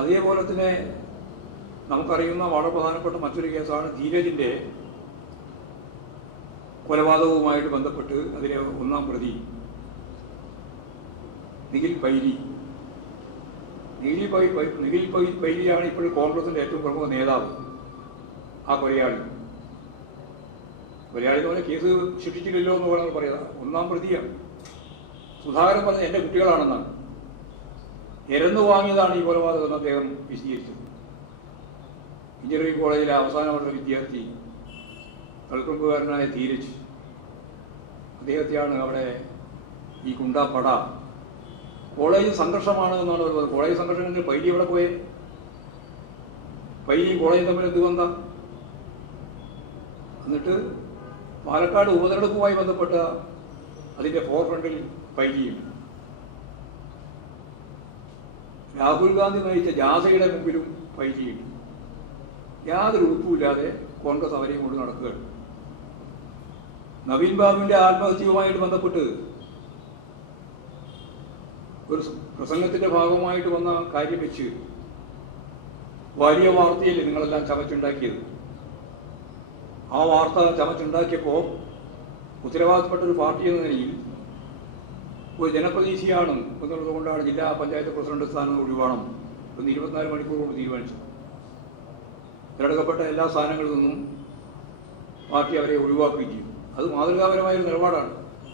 അതേപോലെ തന്നെ നമുക്കറിയുന്ന വളരെ പ്രധാനപ്പെട്ട മറ്റൊരു കേസാണ് ധീരജിൻ്റെ കൊലപാതകവുമായിട്ട് ബന്ധപ്പെട്ട് അതിലെ ഒന്നാം പ്രതി നിഖിൽ പൈലിയാണ് ഇപ്പോൾ കോൺഗ്രസിൻ്റെ ഏറ്റവും പ്രമുഖ നേതാവ്. ആ കൊലയാളി എന്ന് പറഞ്ഞാൽ കേസ് ശിക്ഷിച്ചില്ലല്ലോ എന്ന് പറഞ്ഞാൽ പറയാം. ഒന്നാം പ്രതിയാണ്. സുധാകരൻ പറഞ്ഞത് എൻ്റെ കുട്ടികളാണെന്നാണ്. എരന്നു വാങ്ങിയതാണ് ഈ കൊലപാതകം എന്ന് അദ്ദേഹം വിശദീകരിച്ചത്. എഞ്ചിനീയറിംഗ് കോളേജിലെ അവസാന വർഷ വിദ്യാർത്ഥി തളിക്കുമ്പുകാരനായ ധീരജ്, അദ്ദേഹത്തെയാണ് അവിടെ ഈ ഗുണ്ടാപ്പട കോളേജ് സംഘർഷമാണ് എന്നാണ് പറയുന്നത്. കോളേജ് സംഘർഷമെങ്കിൽ പൈലി എവിടെ പോയേ? പൈലിയും കോളേജും തമ്മിൽ എന്ത് ബന്ധം? എന്നിട്ട് പാലക്കാട് ഉപതെരഞ്ഞെടുപ്പുമായി ബന്ധപ്പെട്ട അതിൻ്റെ ഫോർഫ്രണ്ടിൽ പൈലിയും, രാഹുൽ ഗാന്ധി നയിച്ച ജാഥയുടെ മുമ്പിലും പൈലിയും, യാതൊരു ഉറപ്പുമില്ലാതെ കോൺഗ്രസ് അവരെയും കൊണ്ട് നടക്കുകയാണ്. നവീൻ ബാബുവിൻ്റെ ആത്മഹത്യയുമായിട്ട് ബന്ധപ്പെട്ട് ഒരു പ്രസംഗത്തിൻ്റെ ഭാഗമായിട്ട് വന്ന കാര്യം വെച്ച് വലിയ വാർത്തയല്ലേ നിങ്ങളെല്ലാം ചമച്ചുണ്ടാക്കിയത്. ആ വാർത്ത ചമച്ചുണ്ടാക്കിയപ്പോൾ ഉത്തരവാദിത്തപ്പെട്ടൊരു പാർട്ടി എന്ന നിലയിൽ ഒരു ജനപ്രതിനിധിയാണ് എന്നുള്ളത് കൊണ്ടാണ് ജില്ലാ പഞ്ചായത്ത് പ്രസിഡന്റ് സ്ഥാനം ഒഴിവാണം എന്ന് 24 മണിക്കൂർ കൊണ്ട് തീരുമാനിച്ചു. തിരഞ്ഞെടുക്കപ്പെട്ട എല്ലാ സ്ഥാനങ്ങളിൽ നിന്നും പാർട്ടി അവരെ ഒഴിവാക്കുകയും ചെയ്തു. അത് മാതൃകാപരമായൊരു നിലപാടാണ്.